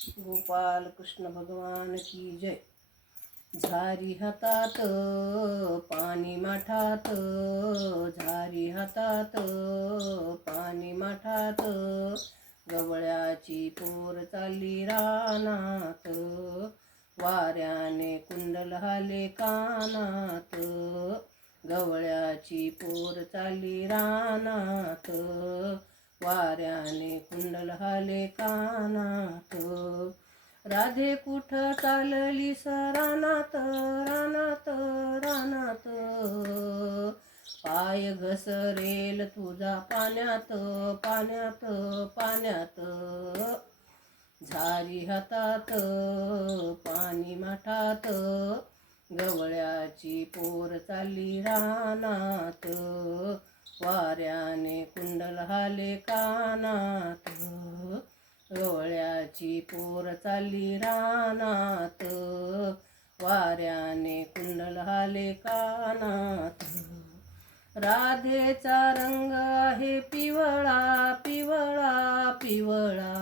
गोपाल कृष्ण भगवान की जय। झारी हातात पाणी माठात, झारी हातात पाणी माठात, गवळ्याची पोर चालली रानात, वाऱ्याने कुंडल हाले कानात, गवळ्याची पोर चालली रानात, वाऱ्याने कुंडल हाले कानात, राधे कुठ चालली रानात रानात रानात, पाय घसरेल तुझा पाण्यात पाण्यात पाण्यात, झारी हातात पाणी माठात, गवळ्याची पोर चालली रानात, वाऱ्याने कुंडल हाले कानात, गवळ्याची पोर चालली रानात, वाऱ्याने कुंडल हाले कानात, राधेचा रंग आहे पिवळा पिवळा पिवळा,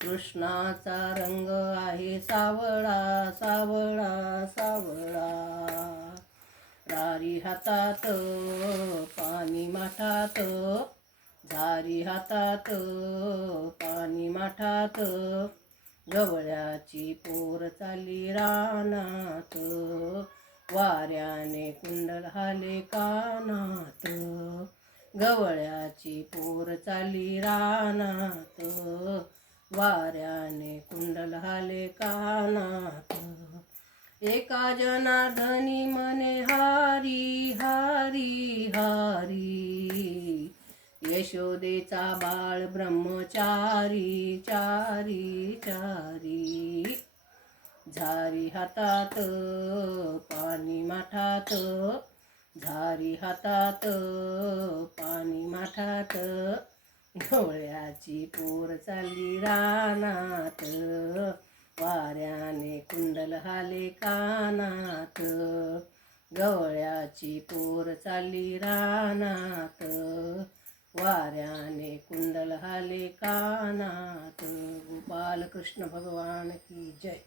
कृष्णाचा रंग आहे सावळा सावळा सावळा, झारी हातात पाणी माठात, झारी हातात पाणी माठात, गवळ्याची पोर चालली रानात, वाऱ्याने कुंडल हाले कानात, गवळ्याची पोर चालली रानात, वाऱ्याने कुंडल हाले कानात, एका जनार्दनी मने हारी हारी हारी, यशोदेचा बाळ ब्रह्मचारी चारी चारी, झारी हातात पाणी माठात, झारी हातात पाणी माठात, गवळ्याची पोर चालली रानात, वाऱ्याने कुंडल हाले कानात, गवळ्याची पोर चालली रानात, वाऱ्याने कुंडल हाले कानात। गोपाल कृष्ण भगवान की जय।